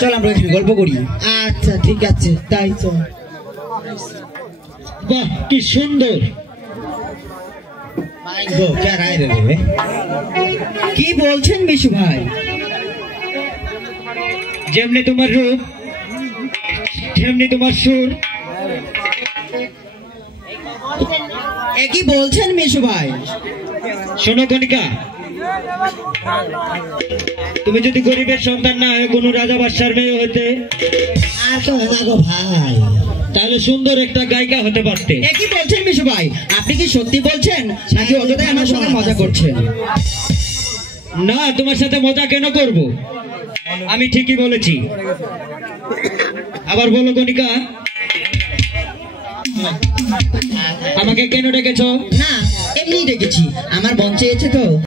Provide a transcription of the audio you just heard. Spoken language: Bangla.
চল আমরা এখানে গল্প করি। আচ্ছা ঠিক আছে, তাই চল। বাহ কি সুন্দর। কি বলছেন বিশু ভাই? যেমনি তোমার রূপ তেমনি তোমার সুর। কি বলছেন মিশু ভাই? শোনো কণিকা, তুমি যদি গরিবের সন্তান না হয়ে কোনো রাজা বাদশার মেয়ে হতে আর তো না গো ভাই, তাহলে সুন্দর একটা গায়িকা হতে পারতে। কি বলছেন মিশু ভাই? আপনি কি সত্যি বলছেন নাকি অযথাই আমার সঙ্গে মজা করছেন? না, তোমার সাথে মজা কেন করব, আমি ঠিকই বলেছি। আবার বলো কণিকা, আমাকে কেন ডেকেছ? না, এমনি ডেকেছি, আমার মন চেয়েছে তো।